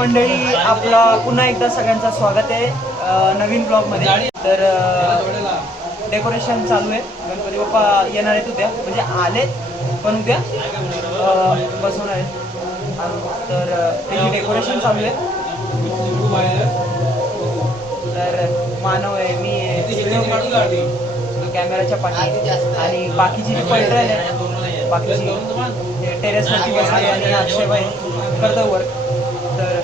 मंडळी, आपला पुन्हा एकदा सगळ्यांचं स्वागत आहे नवीन ब्लॉगमध्ये. तर डेकोरेशन चालू आहे. गणपती बाप्पा येणार आहेत उद्या, म्हणजे आलेत पण उद्या बसवणार आहेत. तर त्याची डेकोरेशन चालू आहे. तर मानव आहे, मी आहे, कॅमेराच्या पाठी आणि बाकीची जी पैठण आहे, बाकीची टेरेसवरती बसली आणि अक्षयबाई करतो वर. तर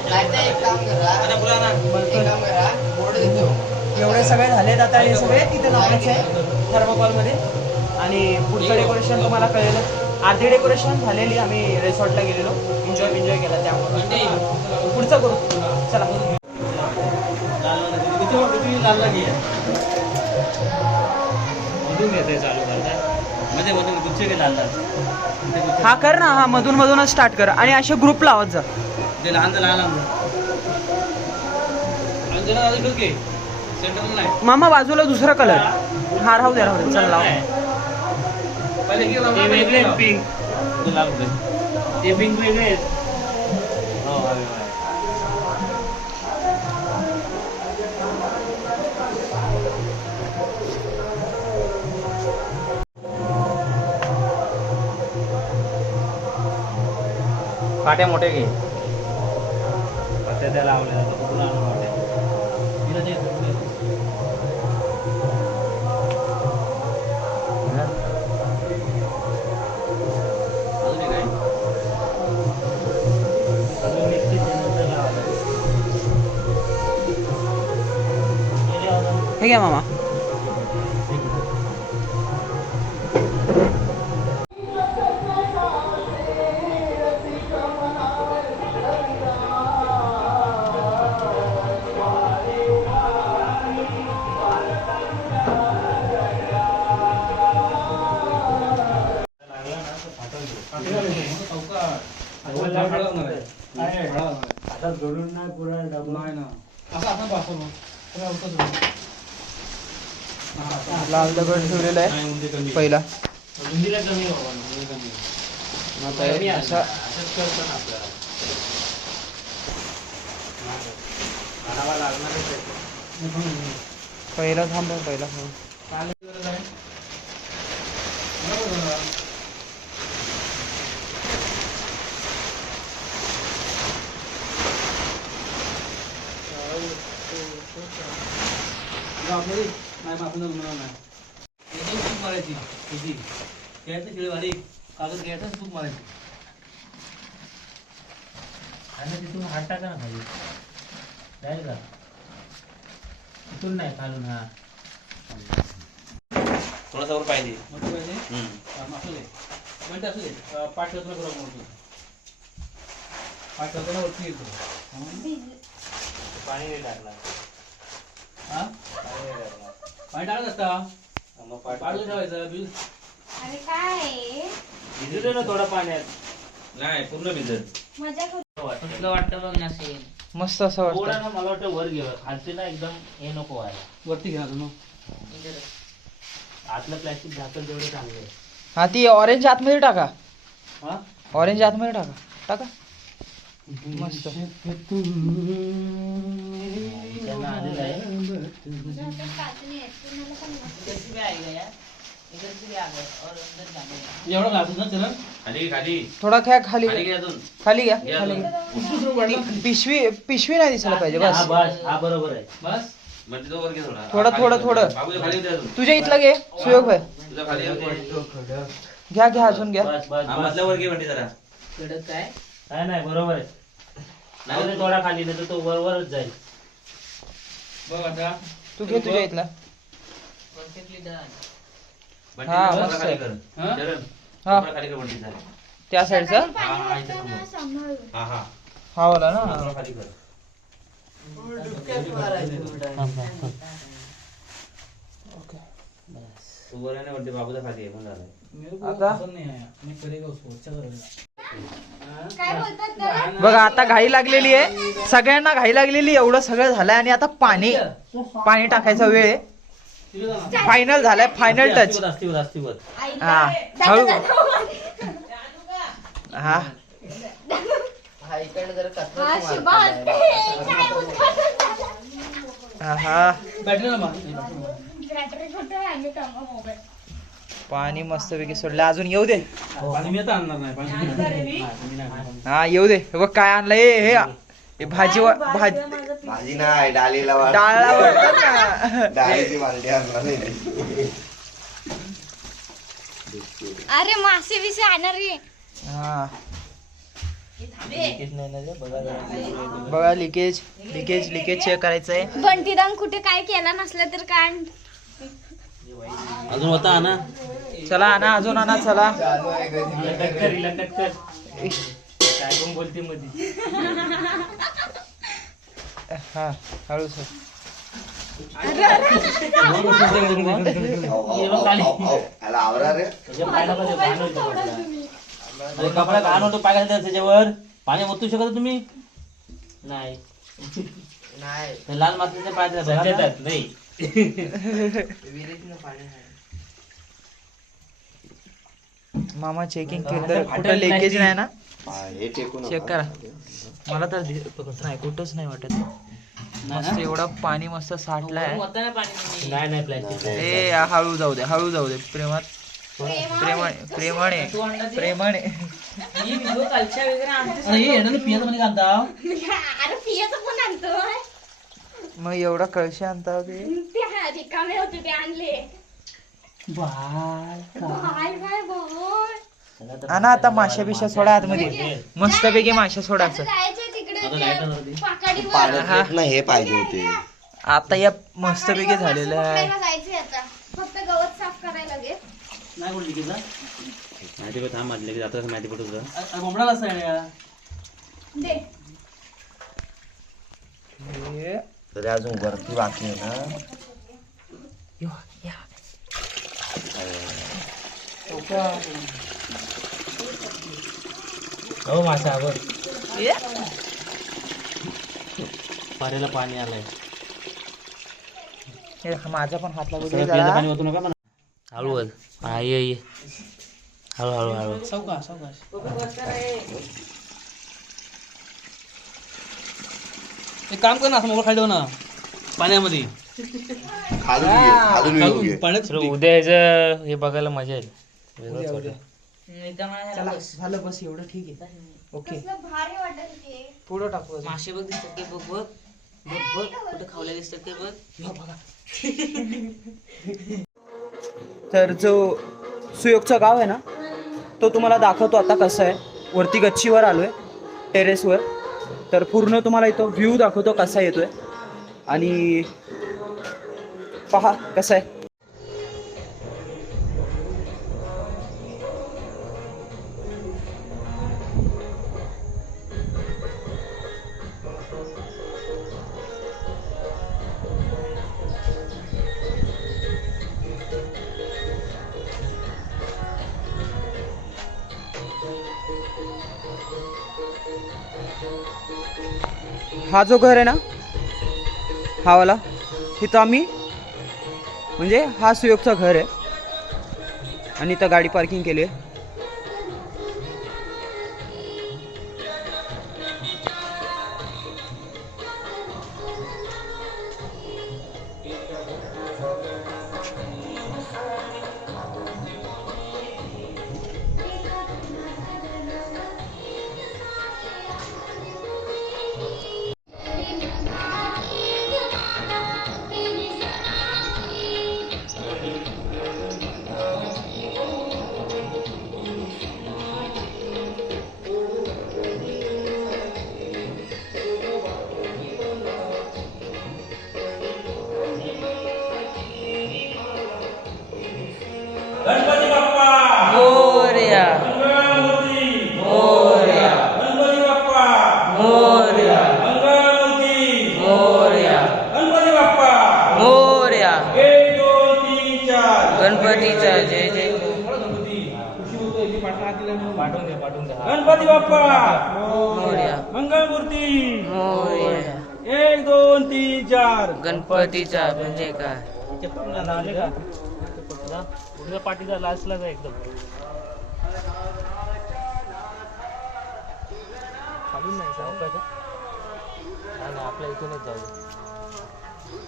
एवढे सगळे झालेत. आता हे सगळे तिथे लावायचे आहे थर्मोकॉलमध्ये. आणि पुढचं डेकोरेशन तुम्हाला कळेल. अर्धी डेकोरेशन झालेली, आम्ही रिसॉर्टला गेलेलो, एन्जॉय केला. त्यामुळे पुढचं करू. चला. हा कर ना, हा मधून मधूनच स्टार्ट कर आणि असे ग्रुप लावत जा. मामा बाजूला दुसरा कलर. हा राहू द्या. चल लाव. काट्या मोठे घे. त्या लावल्या हे घ्या मामा. आता धरून नाही पुरा डबा आहे ना. लाल दगड ठेवलेला आहे पहिला. पहिला थांब. पहिला कागद घ्यायचा तूप मारायची आणि तिथून हात टाका ना खाली. जाईल का तिथून नाही खालून. हा थोडासा वर पाहिजे. मोठं पाहिजे. असू दे म्हणजे असू दे. पाठ करतो बरोबर. मोठं पाठ करताना वरती येतो. पाणी नाही टाकला. हा पाणी टाकत असता मग पाठ ठेवायचं. बिल अरे काय भिजलं ना थोडा पाण्यात. नाही पूर्ण भिजत. तुला वाटतं बघ नसेल मस्त असं वाटतं. ना मला वाटतं वर घ्यावं. खालचे ना एकदम हे नको व्हायला. वरती घ्या मग. आतलं प्लॅस्टिक झाकण तेवढं चांगलं आहे. हा ती ऑरेंज आतमध्ये टाका. हा ऑरेंज आतमध्ये टाका. मस्त. एवढं घासून ना त्याला खाली खाली थोडा घ्या. खाली घ्या. पिशवी नाही दिसायला पाहिजे. बस. हा बरोबर आहे. बस थोडं तुझ्या इथला घे सुयोग भाई. घ्या अजून घ्या. मधल्यावर घे म्हणजे जरा काय नाही बरोबर आहे. नाही थोडा खाली नाही तर तो वरच जाईल. बघ आता तू घे तुझ्या इथला. हा मस्त आहे. त्या साईडचा हा वाला ना. बाबूचा खाली आता बघा आता घाई लागलेली आहे. सगळ्यांना घाई लागलेली. एवढं सगळं झालंय आणि आता पाणी टाकायचा वेळ आहे. फायनल झालाय. Final touch. हा हळू. हा हा पाणी मस्त पैकी सोडलं. अजून येऊ दे. हा येऊ दे. बघ काय आणलंय. हे भाजी भाजी नाही डाळीला डाळला वाटत ना. डाळीची भांडी आणणार नाही. अरे मासे बिसे आणणार रे. हा बघा लिकेज लिकेज लिकेज चेक करायचंय. बंटीदान कुठे काय केला नसलं तर काय. अजून होता ना. चला आणा अजून आणा. चला टक्कर टक्कर काय पण बोलते मध्ये. हा हळू सर. याला आवरा रे. कपडा घाण होतो पाय घालतात त्याच्यावर. पाणी ओतू शकता तुम्ही नाही. लाल मातीच्या पाय नाही. मामा चेकिंग केलं तर कुठं लिकेज नाही ना. हे टेकून चेक करा. मला तर नाही कुठंच नाही वाटत. मस्त एवढा पाणी मस्त साठलाय. नाही नाही प्लास्टिक. ए हळू जाऊ दे हळू जाऊ दे. प्रेमात प्रेमाने प्रेमाने प्रेमाने. अरे पियाचं पण आणतोय. मग एवढा कळशी आणता ते. ते रिकामे होते ते आणले. बाय बाय बोल. आणा आता माशा बिशा सोडा आतमध्ये. मस्त पैकी माशा सोडायचं. जायचं तिकडे पाकाडीवर. पाण्यात ना हे पाहिजे होते. आता या मस्त पैकी झालेलं आहे. जायचंय आता. फक्त गवत साफ करायला लागेल. नाही बोलली की माहिती पण थांब म्हटलं की आता माहिती पडत दे. हे तरी अजून वरती बाकी आहे ना. यो, या. हो मासा बघ. ये. पाण्याला पाणी आलंय. हे माझा पण हात लागू दे सगळं जरा. पिण्याचं पाणी ओतू नका म्हणा. हळू हा ये हळू हळू हळू. एक काम कर ना, असं मोबाईल खाली ठेव ना पाण्यामध्ये. खालून घे, खालून येऊ घे. पाण्यात उद्या यायचं हे बघायला मजा येईल. उद्या, उद्या. चला झालं बस एवढं ठीक आहे. ओके कसलं भारी वाटत ते. पुढं टाकू अजून. मासे बघ दिसतात ते बघ बघ बघ बघ कुठे खावल्या दिसतात ते बघ. तर जो सुयोगचं गाव आहे ना तो तुम्हाला दाखवतो आता कसं आहे. वरती गच्चीवर आलोय टेरेसवर. तर पूर्ण तुम्हाला इथं व्ह्यू दाखवतो कसा येतोय. आणि पहा कसं आहे. हा जो घर आहे ना हा वाला इथं आम्ही म्हणजे हा सुयोगचं घर आहे. आणि इथं गाडी पार्किंग केली आहे. गणपतीचा जय जय. गणपती बाप्पा मोरया मंगळमूर्ती. मोरया. 1 2 3 4. गणपतीचा म्हणजे काय. पाठीचा लास्टलाच आहे एकदम. खालून नाही सावकाश नाही आपल्या इथूनच जाऊ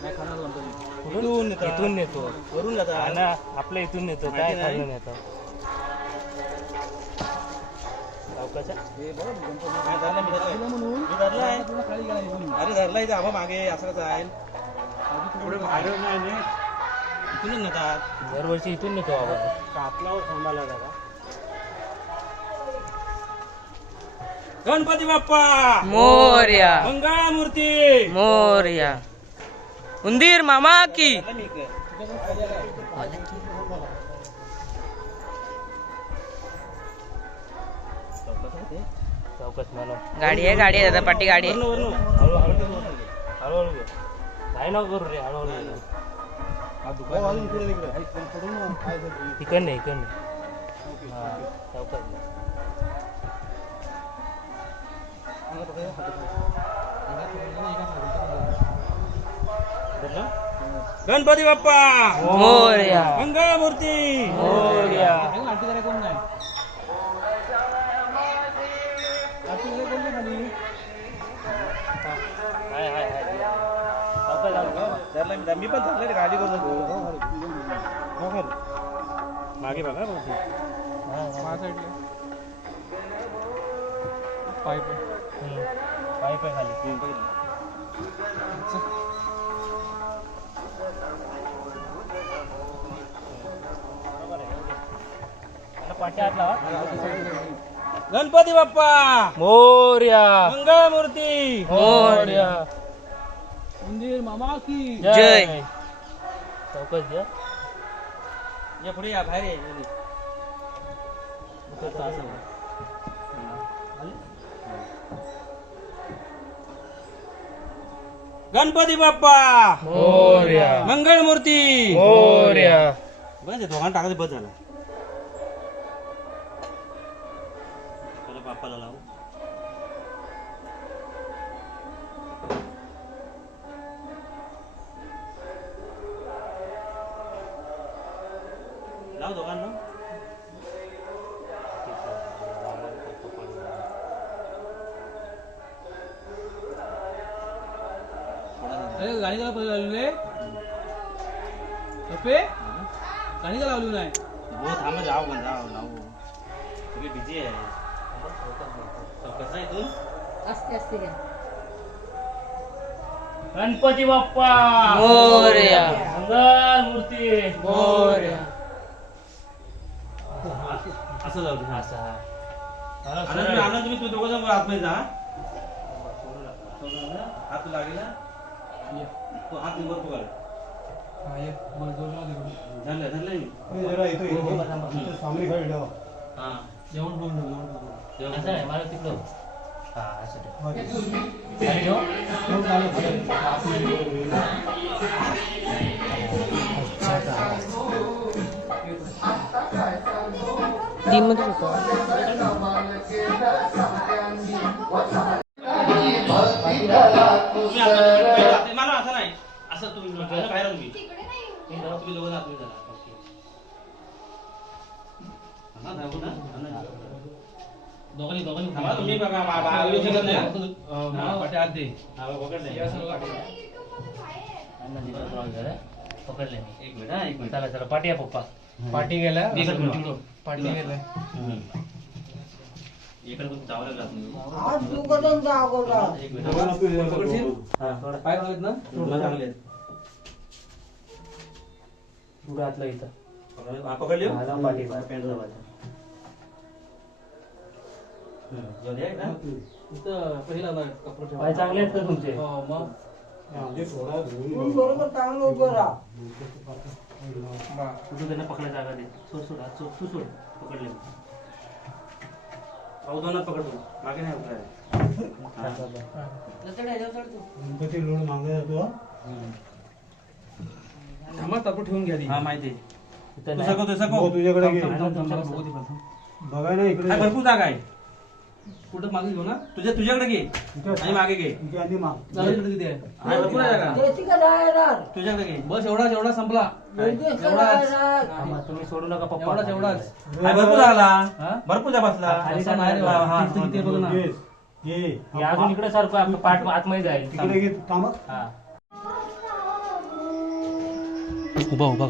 नाही खाणार म्हणतो मी. कुठून इथून नेतो वरून जाता हा ना आपल्या इथून नेतो काय माहिती नाही. खालून नेतो सावकाश हे बघ, काय धरला मी धरलाय. मी धरलाय. अरे धरलाय इथे आबा मागे असं कसं आहे पुढे भाडं नाही ने. इथूनच नेतात. दरवर्षी इथून नेतो आपण कापलावर थांबायला दादा गणपती बाप्पा मोर्या मंगळ मूर्ती मोर्या उंदीर मामा की धरला मी इकडे. चौकस म्हणून गाडी आहे दादा पाठी गाडी आहे वरनं. हळूहळू घे काय नको करू रे हळूहळू घे. इकडं नाही हा चौकस गणपती बाप्पा मोर्या मंगळ मूर्ती मोरया हाय हाय हाय चौकस धरला मी पण धरलं रे, गाडी करून मागे बघा पाय पाय खाली पाट्या लावा गणपती बाप्पा मोरया मंगळ मूर्ती मोरया मंदिर मामा की जय. चौकस घ्या या पुढे या बाहेर ये. गणपती बाप्पा मोरया मंगळ मूर्ती मोरया बस दोघांना टाकायचं बस झाला. चला बाप्पाला लावू. लाव दोघांना. अरे गाडी का लावली नाही अप्पे गाडी का लावली नाही हो थांबा जाऊ पण जाऊ लावू. तुम्ही बिझी आहे. कसं आहे तू गणपती बाप्पा मोरया मंगल मूर्ती मोरया असं जाऊ दे. असा आनंद तुम्ही दोघं जण आतमध्ये जा. हात लागेल ना? तो हात वर पकड. धरलं धरलं मी. हा. असं आहे मला तिकडं हा असं ठेव. खाली ठेव. तुम्ही आता- मला असं नाही असं तुम्ही बाहेर तुम्ही तिकडे नाही तुम्ही दोघं आतमध्ये जा. हा, धावू ना. दोघांनी दोघांनी थांबा तुम्ही बघा येऊ शकत नाही. पाट्या आत दे हा, पकडले. पकडले मी एक मिनिट हा, एक मिनिट. चला चला पाठी आहे पप्पा पाठी गेल्या एक मिनिट. पाठी गेल्या इकडे पण जावं लागलं आपण. एक मिनिट. पकडशील हा थोडं पाय लागत ना मला चांगले आहेत. पुढं आतलं इथं हा, पकडली हो? हा, लाव पाठी. पॅन्ट दाबायचं. जाऊ दे एकदा. इथं पहिला ना कपडे ठेवा पाय चांगले आहेत का तुमचे हो मग कुठून त्यांना पकडायला जागा दे. सोड सोड हात सोड. तू सोड. पकडले. अवधानात पकडतो. मागे नाही उकळायला. थांबा कपडे ठेवून घ्या आधी. हा माहिती आहे. इथं तू नाही. सको तू सको. मला बघू दे पासून. काय भरपूर जागा आहे. कुठं मागे घेऊ ना तुझ्याकडे घे आणि मागे घे. चालेल इकडे किती आहे आहे भरपूर आहे जागा. तुझ्याकडे घे. बस एवढा संपला एवढाच थांबा, तुम्ही सोडू नका पप्पा एवढाच आहे भरपूर झाला. हा? भरपूर जा बसला. खाली असं नाही रे हा, बाबा. हा, किती किती आहे बघ ना हे अजून इकडे सारखं पाठ आतमध्ये जाईल हा उभा उभा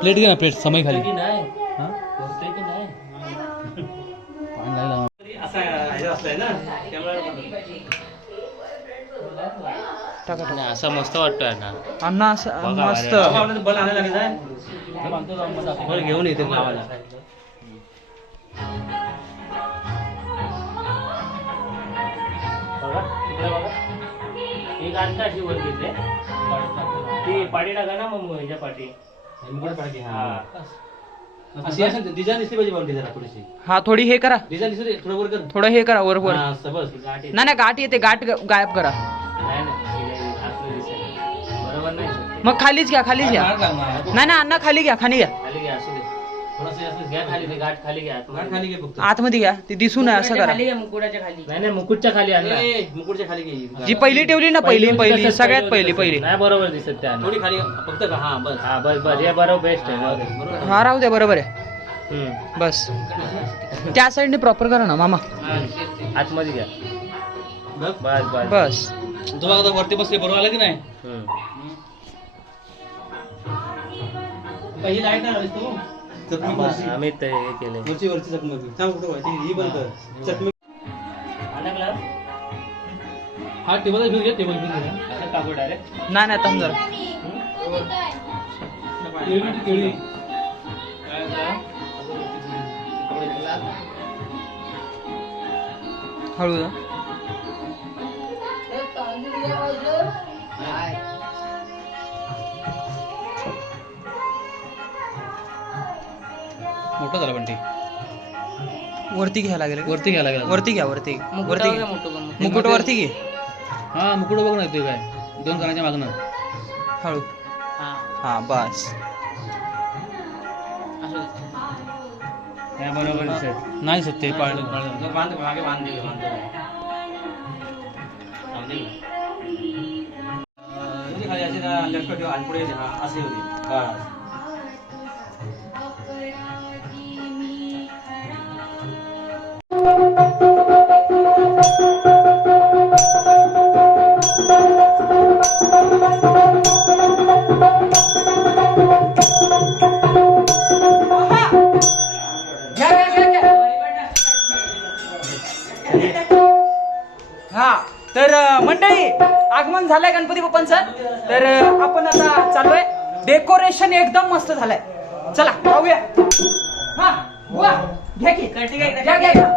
प्लेट घे ना प्लेट समय खाली की नाही हा? होतंय की नाही पाणी लागलं. असा हे असलाय ना त्यामुळे नाही, असं मस्त वाटतोय ना अण्णा असं बघा, मस्त अरे. आपल्याला बल आणायला लागेल आहे. बल घेऊन येते गावाला. बघा तिकडे बघा ही गाठ का अशी वर घेतली ती पाठी टाका ना मग ह्याच्या पाठी हा अशी असं डिझाईन दिसली पाहिजे बाउंड्री जरा थोडीशी हा थोडी हे करा डिझाईन दिसली थोडं वर कर. थोडं हे करा वर वर हा, असं बस. गाठ येते. नाही नाही गाठ येते गाठ गायब करा नाही नाही आतलं दिसेल. बरोबर नाही दिसत ते. मग खालीच घ्या खालीच घ्या गाठ लागणार. नाही नाही अण्णा खाली घ्या खाली घ्या खाली घ्या असू दे थोडंसं असं घ्या खाली ते गाठ खाली घ्या गाठ आतमध्ये. खाली घे फक्त. आतमध्ये घ्या ती दिसू नये असं करा खाली घ्या मुकुटाच्या खाली नाही नाही मुकुटच्या खाली आणला ए, मुकुटच्या खाली घे. जी पहिली ठेवली ना पहिली होती पहिली तसंच, सगळ्यात होती पहिली तसंच. पहिली नाही बरोबर दिसत त्या थोडी खाली फक्त का हा बस. हा बस बस हे बरोबर बेस्ट आहे जाऊ दे. बरोबर. हा राहू द्या बरोबर आहे हम्म. बस त्या साईडने प्रॉपर करा ना मामा आतमध्ये घ्या बघ. बस बस बस तो बघा वरती बसले बरोबर आलं की नाही हम्म. पहिली लाईट नाही तू चटणी वरची. आम्ही ते हे केले वरची चटणी सांग कुठं व्हायची ही बंद कर. चटणी आणलं हा टेबल घेऊन घे टेबल घेऊन घे. असं टाकू डायरेक्ट नाही नाही थांब जरा केळी. हळू जा. मोठं झालं पण ते वरती घ्यायला लागेल वरती घ्यायला लागेल. वरती घ्या वरती वरती मुकुटावर घ्या. घ्या मोठं पण. मुकुट वरती घे हा मुकुट बघ ना ते काय 2 कानाच्या मागणं. हळू हा हा बस असं दिसतं. त्या बरोबर दिसत नाही सत्य पाळलं बांध मागे बांध दिले खाली असे लटकं ठेव आणि पुढे येते. हा असे होते बस. हा तर मंडळी आगमन झालंय गणपती बाप्पांचं तर आपण आता चाललोय डेकोरेशन एकदम मस्त झालंय चला पाहूया हा वा घ्या की घ्या घ्या घ्या